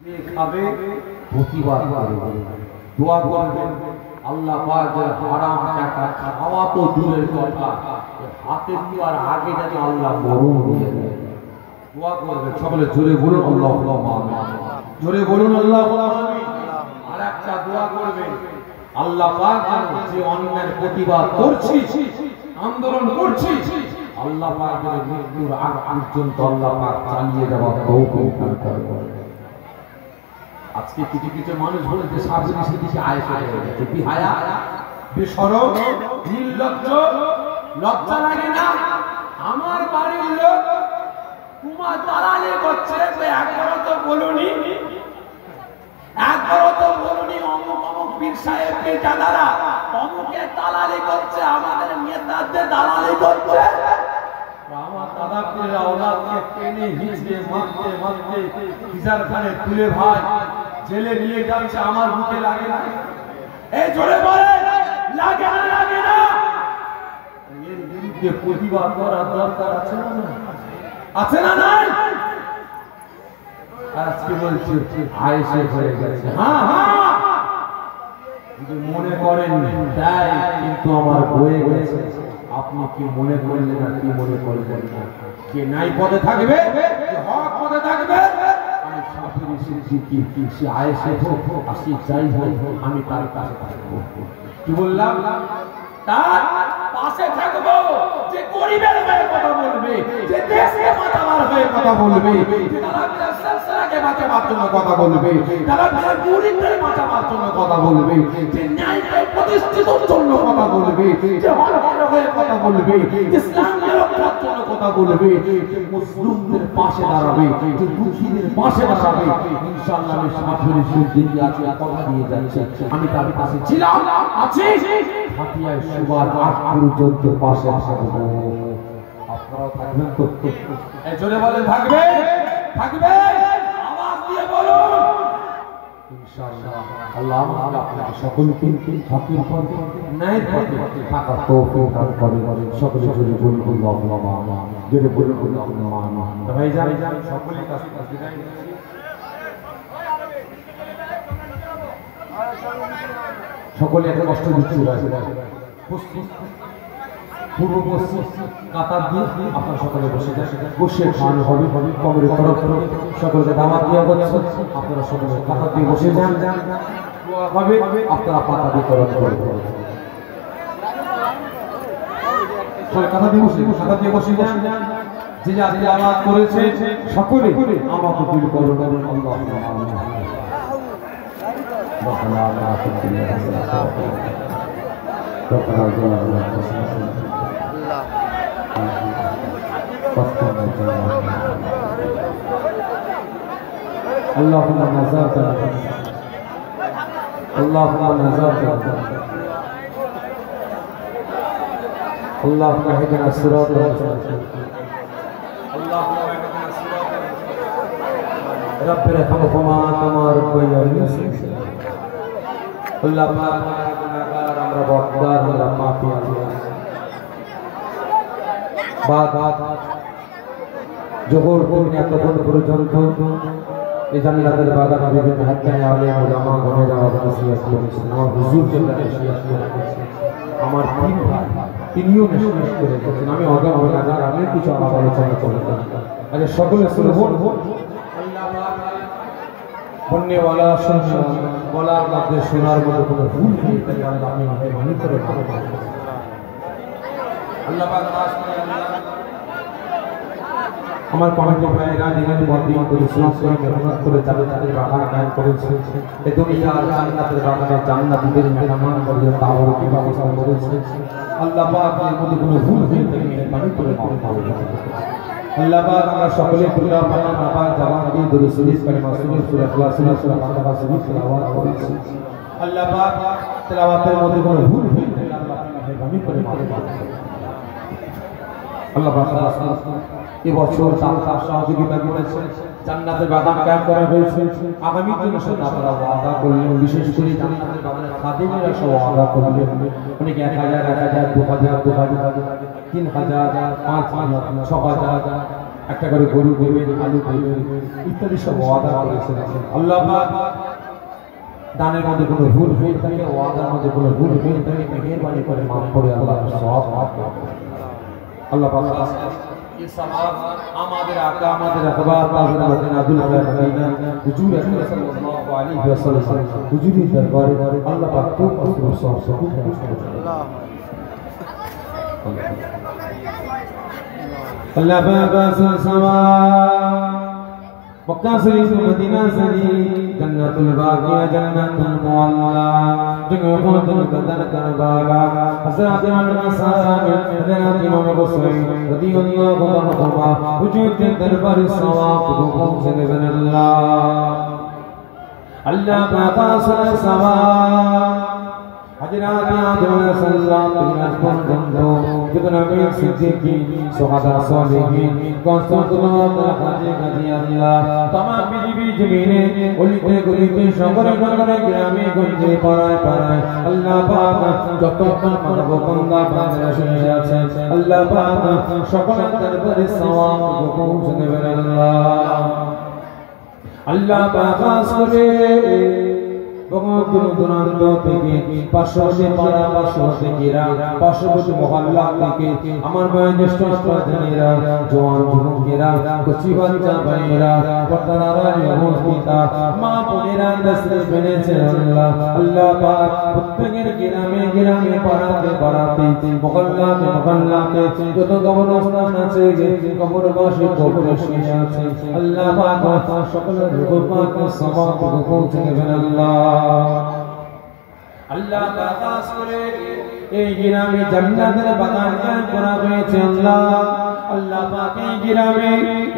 খাবে প্রতিবাদ করবে, দোয়া করবে আল্লাহ পাক যে হারাম টাকা খাওয়া তো দূরের কথা, হাতে দেওয়ার আগে যেন আল্লাহ মরণ দিয়ে দেয়। দোয়া করবে সকলে জোরে বলুন আল্লাহুম্মা আমিন, জোরে বলুন আল্লাহুম্মা আমিন। আর একটা দোয়া করবে আল্লাহ পাক যে অন্যায়ের প্রতিবাদ করছি, আন্দোলন করছি, আল্লাহ পাক যেন মৃত্যুর আগ পর্যন্ত আল্লাহ পাক চালিয়ে যাওয়ার তৌফিক দান করেন। আজকে কিছু কিছু মানুষ বলে যে সাবধানে সেদিকে আয়েশা হয়ে গেছে, বিহায়া, বেশরম, নির্লজ্জ, লজ্জা লাগে না? আমার বাড়ির লোক তোমার দালালি করছে, একবারও তো বলুনি, একবারও তো বলুনি অমুক অমুক পীর সাহেবকে দাদারা অমুকের দালালি করছে, আমাদের নেতাদের দালালি করছে। আমার দাদা পীরের আওলাদকে টেনে হিঁচড়ে মারতে মারতে ফিজার খানে তুলে ভাই জেলে নিয়ে যাচ্ছে, আমার বুকে লাগে না? এই জোরে বলে লাগে না, লাগে না? এর বিরুদ্ধে প্রতিবাদ করার দরকার আছে না? আছে না? নাই? আজকে বলছি আয়েশা হয়ে গেছে, হ্যাঁ হ্যাঁ, যদি মনে করেন তাই, কিন্তু আমার বয়ে গেছে। আপনি কি মনে করলেন না? কি মনে করলেন না? যে নাই পদে থাকবে, যে হক পদে থাকবে, আমি সাফিরি সিদ্দিকী সে আয়েশা হোক আসি যাই হোক, আমি তার কাছে থাকবো। কি বললাম? তার পাশে থাকবো। যে গরিবের হয়ে কথা বলবে, যে দেশকে বাঁচাবার হয়ে কথা বলবে, যে তারা সিলসিলাকে বাঁচাবার জন্য কথা বলবে, তারা মুরিদদের বাঁচাবার জন্য কথা বলবে, যে ন্যায়কে প্রতিষ্ঠিতর জন্য কথা বলবে, যে হকের হয়ে কথা বলবে, ইসলামের রক্ষার জন্য কথা বলবে, যে মুসলিমদের পাশে দাঁড়াবে, যে দুঃখীদের পাশে দাঁড়াবে, ইনশাআল্লাহ আমি সাফিরি সিদ্দিকী আছি, কথা দিয়ে যাচ্ছি, আমি তার পাশে ছিলাম, আছি, হাতিয়ায় সুবার আগ পর্যন্ত পাশে থাকবো। আপনারা থাকবেন তো? এই জোরে বলেন থাকবে, থাকবে, আওয়াজ দিয়ে বলুন ইনশাআল্লাহ। আল্লাহ আমাকে আপনাকে সকলকে হকের পথে ন্যায়ের পথে থাকার তৌফিক দান করেন। সকলে জোরে বলুন আল্লাহুম্মা আমিন, জোরে বলুন আল্লাহুম্মা আমিন। ভাই যান সকলে কাছে কাছে যাই, সকলে এত কষ্ট দিচ্ছি পূর্ব পশ্চিম কাতার দিয়ে আপনার সকলে বসে যায়, বসে খাওয়ানো হবে কবরের তরফ থেকে সকলকে দাওয়াত দেওয়া হচ্ছে। আপনারা সকলে কাতার দিয়ে বসে যান, হবে আপনারা পাতা বিতরণ করবেন। কাতার দিয়ে বসে, কাতার দিয়ে বসে যান, যে যা যে আওয়াজ করেছে সকলে আমাকে দিল করুন আল্লাহ। ربنا لا تزغ قلوبنا ربنا ظلمنا انفسنا اللهم نزلتنا اللهم نزلتنا اللهم اهدنا الصراط المستقيم اللهم اهدنا الصراط المستقيم رب ارحمهما كما ربياني صغيرا। আল্লাহ পাক গুনাহগার, আমরা বদগার, আমরা পাপী আল্লাহ। জোহর থেকে এতক্ষণ পর্যন্ত এই জান্নাতের বাগানে বিভিন্ন হাক্কানি আলেম ওলামা গণেরা নসিহত করেছেন। আমার হুজুরকে নসিহত করেছেন, আমার তিন ভাই তিনিও নসিহত করে গেছেন। আমি অজ্ঞান গুনাহগার, আমি কিছু আলাপ আলোচনা করলাম। আগে সকলে শুনবো আল্লাহ পাক বন্যওয়ালা শুনওয়ালা বলার মধ্যে শোনার মতো কোনো ভুল নেই, তাই আল্লাহ আমি মেহরবানি করে আল্লাহ পাক নাস করে আমার কমিটি ভাইরা দিনের পর দিন পরিশ্রম করে মেহনত করে যাদের যাদের বাগান কায়েম করেছে, এই দুনিয়ার জান্নাতের বাগানে জান্নাতীদের মেহমান বলিয়ে তাওয়ার কি ব্যবস্থা করেছে। আল্লাহ পাক এর মধ্যে কোনো ভুল নেই, তাই মেহরবানি করে মাফ করুন। আল্লাহ পাক আমরা সকলে পুরা পানা নাপাক জবান দিয়ে দুরূদ শরীফ কালিমা শরীফ সূরা ইখলাস সূরা ফাতিহা শরীফ তেলাওয়াত করেছি। আল্লাহ পাক তেলাওয়াতের মধ্যে কোনো ভুল নেই, তাই আল্লাহ মেহরবানি করে মাফ করুন। আল্লাহ পাক এবছর তার সহযোগিতা করেছে, জান্নাতের বাগান কায়েম করা হয়েছে। আগামীর জন্য আপনারা ওয়াদা করলেন, বিশেষ করে জান্নাতের বাগানের খাদেমেরা সব ওয়াদা করলেন। অনেকে 1000 1000 2000 2000 3000 5000 6000 একটা করে গরু দেবেন, আলু দেবেন ইত্যাদি সব ওয়াদা করেছেন। আল্লাহ পাক দানের মধ্যে কোনো ভুল হয়ে থাকে, ওয়াদার মধ্যে কোনো ভুল হয়ে থাকে, মেহেরবানি করে মাফ করে আল্লাহ সওয়াব মাফ করে। আল্লাহ পাক ये सवाब আমাদের আকা আমাদের আকবার তাজুল মদিনা আব্দুল খায়ের মদিনা হুজুর আকরাম সাল্লাল্লাহু আলাইহি ওয়াসাল্লাম হুজুরের দরবারে আল্লাহ পাক খুব আসল সওয়াব আল্লাহ পাক আসল সওয়াব وكاسر المدينة سني جنة الباقية جنة المعلى جنة القدر كربالا حضرات الرسول حضرات إمام بصري رضي الله عنهما وجود دربار الصواب حكم سيدنا الله بقاسر الصواب حضرات آدم السلام تجنات بندو جدنا بين صديقين شهداء صالحين قصدنا حاجة قضي الله تمام بيجي جميله وليته قليته شكره شكره جامي گنجے پرائے پرائے اللہ پاک جتنا مرغ بندہ بندہ شریعت اللہ پاک شکر دربار ثواب کو سنبر اللہ پاک سورے बहुत दूर दूरांत থেকে 500 পাড়া 500 থেকে 500 মহল্লা থেকে আমার বয়োজ্যেষ্ঠ প্রজনেরা জওয়ান যুবকেরা কচি বাচ্চা ভাইরা পর্দারা উপস্থিতা মা বোনেরা দসরে বেনেছে আল্লাহ আল্লাহ পাক প্রত্যেকের গ্রামে গ্রামে পাড়াতে পাড়াতে মহল্লাতে মহল্লাতে যত কবরস্থান আছে কবরবাসী কবরে শুয়ে আছে আল্লাহ পাক সকলের রূহ পাক সওয়াব পৌঁছে দেবেন আল্লাহ আল্লাহ বাগাস করে এই গ্রামে জান্নাতের বাগান কায়েম করা হয়েছে আল্লাহ আল্লাহ পাক এই গ্রামে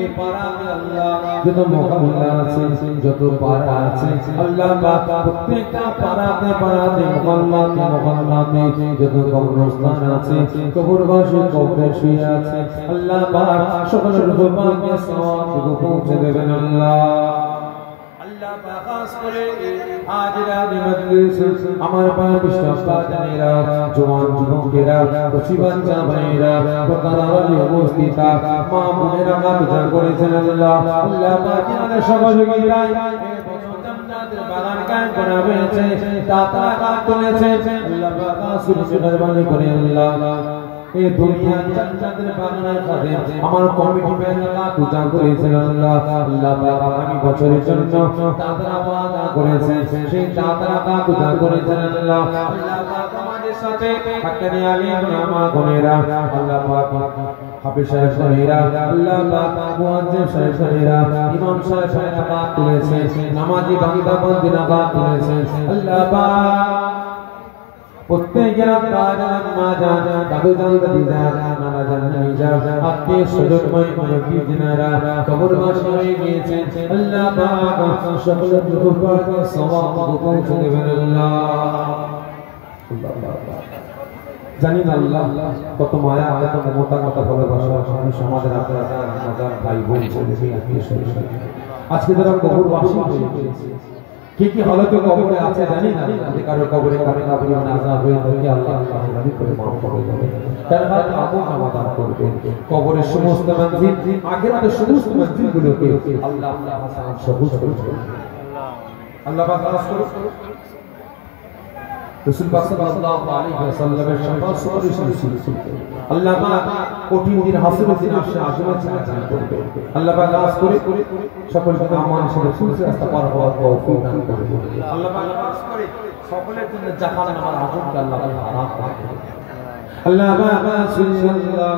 এই পাড়াতে আল্লাহ যত মহল্লা আছে যত পাড়া আছে আল্লাহ পাক প্রত্যেকটা পাড়াতে পাড়াতে মহল্লাতে মহল্লাতে যত কবরস্থান আছে কবরবাসী কবরে শুয়ে আছে আল্লাহ পাক সকলের রূহ পাকে সওয়াব পৌঁছে দেবেন আল্লাহ আল্লাহ বাগাস করে আজ রাত মজলিস আমার পাক বিশ্বস্তানেরা জওয়ান যুবকেরা কচি বাচ্চা ভাইরা পর্দাওয়ালি উপস্থিতা মা বোনেরা পূজা করেছেন আল্লাহ আল্লাহ পাক আমাদের সহযোগিতায় জান্নাতের বাগান কায়েম করা হয়েছে দাতা কাজ করেছে আল্লাহ পাক সুরজ মেহরবানি করে আল্লাহ এই দুনিয়া জান্নাতের বাগানের সাথে আমার কমিটি মেম্বাররা পূজা করেছেন আল্লাহ আল্লাহ পাক আগামী বছরের জন্য দাতারা ওয়াদা করেছেন সেই দাতারা পূজা করেছেন আল্লাহ আল্লাহ পাক আমাদের সাথে হাক্কানি আলিম উলামা গণেরা আল্লাহ পাক হাফেজ সাহেব গণেরা আল্লাহ পাক মুয়াজ্জিন সাহেব গণেরা ইমাম সাহেব গণেরা করেছেন নামাজি বান্দা বান্দিরা করেছেন আল্লাহ পাক প্রত্যেকের আব্বাজান মাজান দাদুজান দাদিজান নানাজান নানিজান আত্মীয় স্বজনময় মুরব্বি জিনারা কবরবাসী হয়ে গিয়েছেন আল্লাহ পাক সকলের রূহ পাকে সওয়াব পৌঁছে দেবেন আল্লাহ জানি না আল্লাহ কত মায়া কত মমতা কত ভালোবাসা স্বামী সমাজের আপনারা মাজার ভাই বোন বন্ধু আত্মীয় স্বজন আজকে যারা কবরবাসী হয়ে গিয়েছে কি কি হালতে কবরে আছে জানি না যদি কারো কবরে কামনা পরিমাণ আযাব হয়ে থাকে আল্লাহ তাআলা নবী করে maaf করে দেবেন তার হাতে আমল সমাধান করবেন কবরের সমস্ত মঞ্জিল আখিরাতের সমস্ত মঞ্জিলগুলোকে আল্লাহ হাসান সবুজ করে আল্লাহ পাক খাস করে রাসূল পাক সাল্লাল্লাহু আলাইহি ওয়াসাল্লামের শাফাত সুপারিশ ছিল আল্লাহ পাক কঠিন দিন হাসরের দিন আসে আজমত দান করবে আল্লাহ পাক খাস করে সকলকে আমানের সাথে সুন্দর রাস্তা পার হওয়ার তৌফিক দান করবে আল্লাহ পাক খাস করে সকলের জন্য জাহান্নাম আর আগুনকে আল্লাহ তাআলা হারাম করে আল্লাহ পাক সুবহানাল্লাহ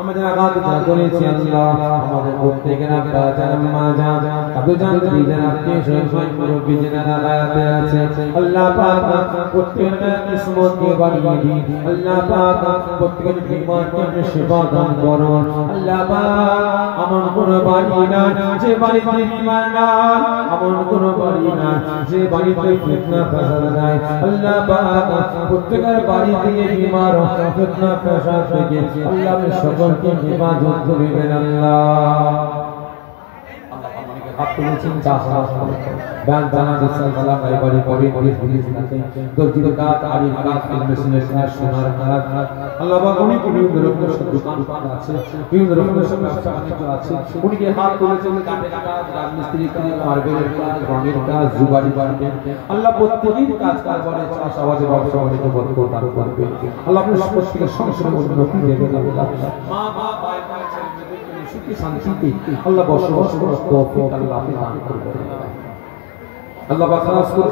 আমাদের আগাত যা করেছি আল্লাহ আমাদের প্রত্যেকের আব্বা জান মা জান আবু জান দিদার আত্মীয় স্বজন মুরব্বি যারা আয়াতে আছে আল্লাহ পাক প্রত্যেকের কিসমতকে বাড়িয়ে দিন আল্লাহ পাক প্রত্যেকের বিমানকে সেবা দান করুন আল্লাহ পাক আমার কোনো বাড়ি না যে বাড়িতে বিমান নাই আমার কোনো বাড়ি না যে বাড়িতে ফিতনা ফাসাদ নাই আল্লাহ পাক প্রত্যেকের বাড়ি থেকে বিমার ফিতনা ফাসাদ থেকে আল্লাহ সকলকে হিফাজত করবেন আল্লাহ হাত তুলে চিন্তা ব্যাংক জানা দিচ্ছেন সালাম এবারে পরে পুলিশ নাতে দর্জির কাজ আরিফ কাজ মেশিনের কাজ সোনার কাজ আল্লাহ পাক উনি বিভিন্ন রকমের সব দোকান পাট আছে বিভিন্ন রকমের সব ব্যবসা বাণিজ্য আছে উনিকে হাত তুলেছেন কাঠের কাজ রাজমিস্ত্রি কাজ মার্বেলের কাজ রঙের কাজ জুগাড়ি বাড়বে আল্লাহ প্রত্যেকের কাজ কারবারে চাষাবাদে ব্যবসা বাণিজ্য বরকত দান করবে আল্লাহ আপনার প্রত্যেকের সংসারে উন্নতি দেবেন আল্লাহ মা বাপ ভাই ভাই ছেলে মেয়েদের সুখী শান্তিতে আল্লাহ বসবাস করার তৌফিক আল্লাহ আপনি দান করবেন আল্লাহ পাক খাস করে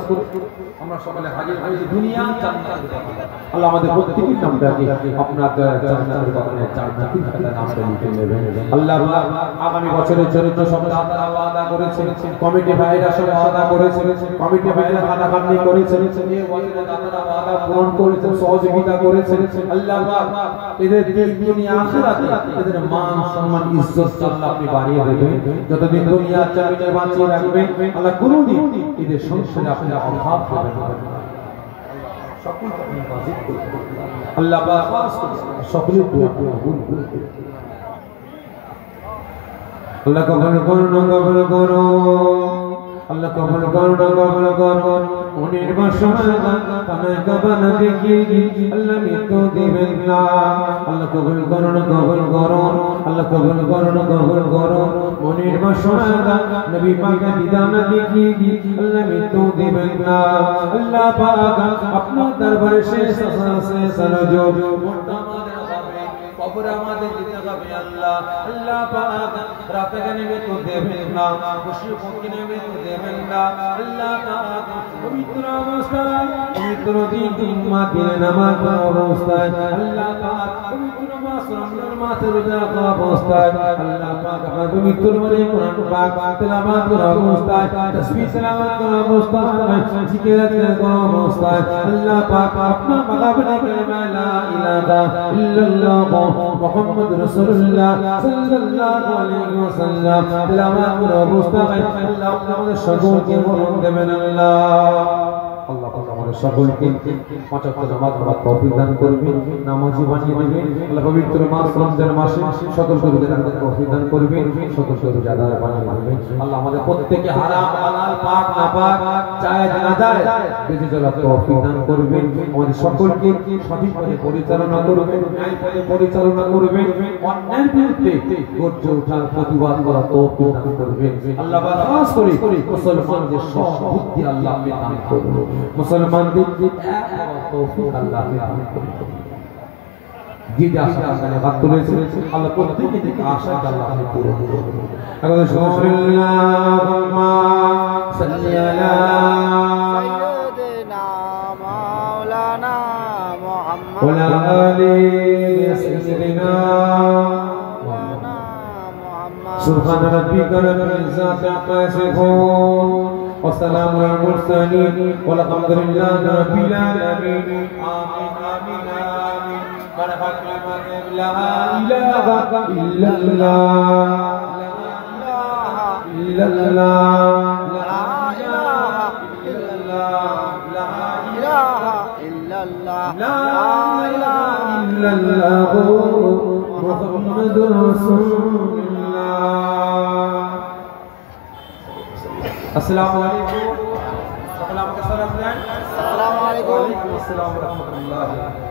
আমরা সকলে হাজির হয়েছি দুনিয়া জান্নাতের কথা আল্লাহ আমাদের প্রত্যেকের নামটাকে আপনার জান্নাতের বাগানে জান্নাতের খাতায় নামটা লিখে নেবেন আল্লাহ পাক আগামী বছরের জন্য সব দাতারা ওয়াদা করেছেন কমিটি ভাইরা সব ওয়াদা করেছেন কমিটি ভাইরা খানাখানি করেছেন এই বছরে দাতারা ওয়াদা পূরণ করেছেন সহযোগিতা করেছেন আল্লাহ পাক এদের দুনিয়া আখিরাতে এদের মান সম্মান ইজ্জত আল্লাহ আপনি বাড়িয়ে দেবেন যতদিন দুনিয়া জমিনে বাঁচিয়ে রাখবেন আল্লাহ কোনদিন এদের সংসারে আপনি অভাব দেবেন সকলকে আপনি ওয়াজিব করবেন আল্লাহ পাক সকলের দোয়া কবুল করুন আল্লাহ কবুল করুন আল্লাহ কবুল করুন উনির বসনা কানা কাবানা দেখি আল্লাহ মৃত্যু দিবেন না আল্লাহ কবুল করুন আল্লাহ কবুল করুন উনির বসনা নবী পাকের বিধান দেখি আল্লাহ মৃত্যু দিবেন না আল্লাহ পাক আপনার দরবারে শেষ সালাজো কবর আমাদের দিতে হবে আল্লাহ আল্লাহ পাক রাতে নেবে তো দেবেন না খুশি পক্ষে নেবে তো দেবেন না আল্লাহ পাক পবিত্র অবস্থায় পবিত্র দিন মাকে নামাজ অবস্থায় আল্লাহ পাক পবিত্র মাস রমজান মাসের রোজা অবস্থায় আল্লাহ পাক আপনার পবিত্র মানে কোরআন পাক তেলাওয়াত করা অবস্থায় তাসবিহ তেলাওয়াত করা অবস্থায় জিকির করা অবস্থায় আল্লাহ পাক আপনার মাগাবনে কালিমা লা ইলাহা ইল্লাল্লাহ মুহাম্মদ রাসূলুল্লাহ সাল্লাল্লাহু আলাইহি ওয়াসাল্লাম তেলাওয়াত করা অবস্থায় আল্লাহ আমাদের সকলকে মরণ দেবেন আল্লাহ আল্লাহ পাক আমাদের সকলকে পাঁচ ওয়াক্ত নামাজ পড়ার তৌফিক দান করবেন নামাজি বানিয়ে দিবেন আল্লাহ পবিত্র মাস রমজান মাসে সকলকে রোজা রাখার তৌফিক দান করবেন সকলকে রোজাদার বানিয়ে দিবেন আল্লাহ আমাদের প্রত্যেককে হারাম হালাল পাক না পাক জায়েজ না জায়েজ বেঁচে চলার তৌফিক দান করবেন আমাদের সকলকে সঠিকভাবে পরিচালনা করবেন ন্যায়ভাবে পরিচালনা করবেন অন্যায়ের বিরুদ্ধে গর্জে ওঠার প্রতিবাদ করার তৌফিক দান করবেন আল্লাহ খাস করে মুসলমানদের সব বুদ্ধি আল্লাহ আপনি দান করুন মুসলমানদের তৌফিক আল্লাহ দান করুন যে আশা আল্লাহ বাদ তুলেছে আল্লাহ প্রত্যেককে থেকে আশা আল্লাহ আপনি পূরণ করুন এখন আল্লাহুম্মা সাল্লি আলা সাইয়্যিদিনা মাওলানা মুহাম্মদ ওয়া আলি সাইয়্যিদিনা মাওলানা মুহাম্মদ সুবহান রাব্বিকা রাব্বিল ইজ্জাতি আম্মা ইয়াসিফুন والسلام على المرسلين والحمد لله رب العالمين آمين آمين آمين برحق المذهب لا إله إلا الله لا إله إلا الله لا إله إلا الله لا إله إلا الله لا إله إلا الله محمد رسول الله السلام عليكم السلام عليكم السلام عليكم ورحمة الله